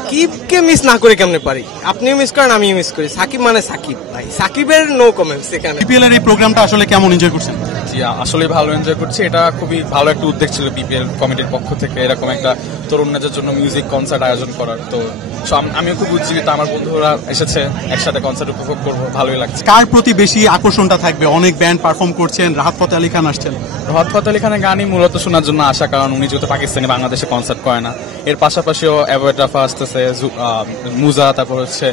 সাকিবকে মিস না করে কেমনে পারি? আপনিও মিস করেন, আমিও মিস করি। সাকিব মানে সাকিব ভাই, সাকিবের নো কমেন্টস এখানে। বিপিএল এর এই প্রোগ্রামটা আসলে কেমন এনজয় করছেন? জি, আসলে ভালো এনজয় করছি। এটা খুবই ভালো একটা উদ্যোগ ছিল বিপিএল কমিটির পক্ষ থেকে এরকম একটা তরুণদের জন্য মিউজিক কনসার্ট আয়োজন করার। তো আমিও খুব উজ্জীবিত, আমার বন্ধুরা এসেছে, একসাথে কনসার্ট উপভোগ করবো, ভালোই লাগছে। কার প্রতি বেশি আকর্ষণটা থাকবে? অনেক ব্যান্ড পারফর্ম করছেন, রাহাত ফাতে আলী খান আসছেন। রাহাত ফাতে আলী খানের গানই মূলত শোনার জন্য আসা, কারণ উনি যেহেতু পাকিস্তানি বাংলাদেশে কনসার্ট করে না। এর পাশাপাশিও অ্যাভয়েড রাফা আসতেছে, মুজা, তারপর হচ্ছে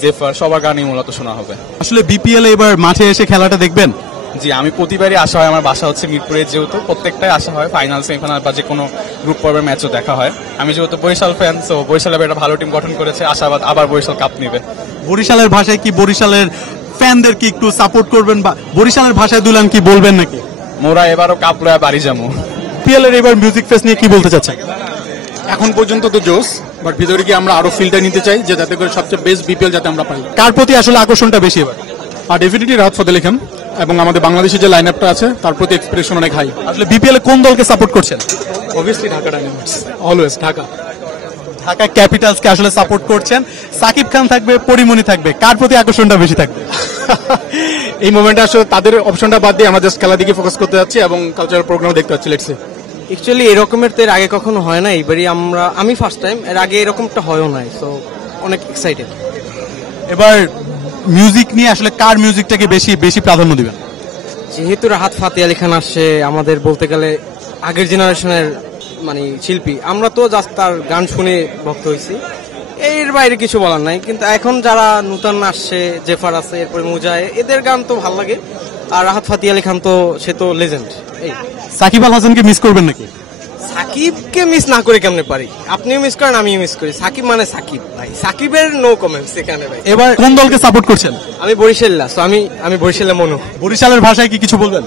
জেফার, সবার গানই মূলত শোনা হবে। আসলে বিপিএল এবার মাঠে এসে খেলাটা দেখবেন? জি, আমি প্রতিবারই আসা হয়। আমার বাসা হচ্ছে মিরপুরে, যেহেতু প্রত্যেকটাই আসা হয়। ফাইনাল, সেমিফাইনাল বা যে কোনো গ্রুপ পর্বের ম্যাচও দেখা হয়। আমি যেহেতু বরিশাল ফ্যান, সো বরিশাল একটা ভালো টিম গঠন করেছে, আশাবাদ আবার বরিশাল কাপ নেবে। বরিশালের ভাষায় কি বরিশালের ফ্যানদের কি একটু সাপোর্ট করবেন, বা বরিশালের ভাষায় দুলান কি বলবেন নাকি? মোরা এবারও কাপ লয়া বাড়ি যাবো। বিপিএল এর এবার মিউজিক ফেস্ট নিয়ে কি বলতে চাচ্ছেন? এখন পর্যন্ত তো জোস, বাট ভিতরে গিয়ে আমরা আরো ফিলটা নিতে চাই, যে যাতে করে সবচেয়ে বেস্ট বিপিএল যাতে আমরা পাই। কার প্রতি আসলে আকর্ষণটা বেশি এবার? আর ডেফিনেটলি রাহাত ফাতে আলী খান, এবং আমাদের বাংলাদেশের যে লাইন আপটা আছে তার প্রতি এক্সপ্রেশন অনেক হাই। আসলে বিপিএল এ কোন দলকে সাপোর্ট করছেন? Obviously Dhaka dynamites, always Dhaka. Dhaka capitals কে আসলে সাপোর্ট করছেন। সাকিব খান থাকবে, পরিমণি থাকবে, কার প্রতি আকর্ষণটা বেশি থাকবে? এই মোমেন্টে আসলে তাদের অপশনটা বাদ দিয়ে আমরা জাস্ট খেলার দিকে ফোকাস করতে যাচ্ছি এবং কালচারাল প্রোগ্রাম দেখতে যাচ্ছি। Let's say. অ্যাকচুয়ালি এরকমের তো এর আগে কখনো হয় না, এবারই আমি ফার্স্ট টাইম, এর আগে এরকমটা হয়ও নাই, সো অনেক এক্সাইটেড। এবার মিউজিক নিয়ে আসলে কার মিউজিকটাকে বেশি বেশি প্রাধান্য দিবেন? যেহেতু রাহাত ফাতে আলী খান আসছে, আমাদের বলতে গেলে আগের জেনারেশনের মানে শিল্পী, আমরা তো জাস্ট তার গান শুনে ভক্ত হয়েছি, এর বাইরে কিছু বলার নাই। কিন্তু এখন যারা নূতন আসছে, জেফার আছে, এরপরে মুজায়, এদের গান তো ভালো লাগে। আর রাহাত ফাতে আলী খান তো সে তো লেজেন্ড। এই সাকিব আল হাসানকে মিস করবেন নাকি? সাকিবকে মিস না করে কেমনে পারি? আপনিও মিস করেন, আমিও মিস করি। সাকিব মানে সাকিব ভাই, সাকিবের নো কমেন্টস এখানে ভাই। এবার কোন দলকে সাপোর্ট করছেন? আমি বরিশাল্লা, সো আমি বরিশাল্লা মনু। বরিশালের ভাষায় কি কিছু বলবেন?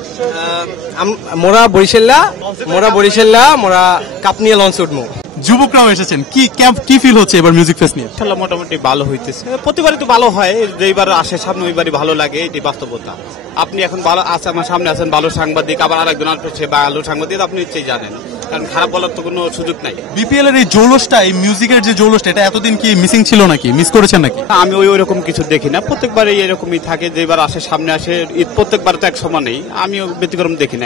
মোরা বরিশাল্লা মোরা কাপ নিয়ে লঞ্চ উঠবো। যুবকরাও এসেছেন, কি ফিল হচ্ছে এবার মিউজিক ফেস্ট নিয়ে? খেলা মোটামুটি ভালো হইতেছে, প্রতিবারই তো ভালো হয়, যেইবার আসে সামনে ওইবারই ভালো লাগে, এটি বাস্তবতা। আপনি এখন ভালো আছে, আমার সামনে আছেন ভালো সাংবাদিক, আবার আরেকজন আসছে ভালো সাংবাদিক, আপনি নিশ্চয়ই জানেন, কারণ খারাপ বলার তো কোনো সুযোগ নাই। বিপিএল এর এই জৌলসটা, এই মিউজিকের যে জৌলসটা, এটা এতদিন কি মিসিং ছিল নাকি? মিস করেছেন নাকি? আমি ওইরকম কিছু দেখি না, প্রত্যেকবারই এরকমই থাকে, যেবার আসে সামনে আসে, প্রত্যেকবার তো এক সমান নেই, আমিও ব্যতিক্রম দেখি না।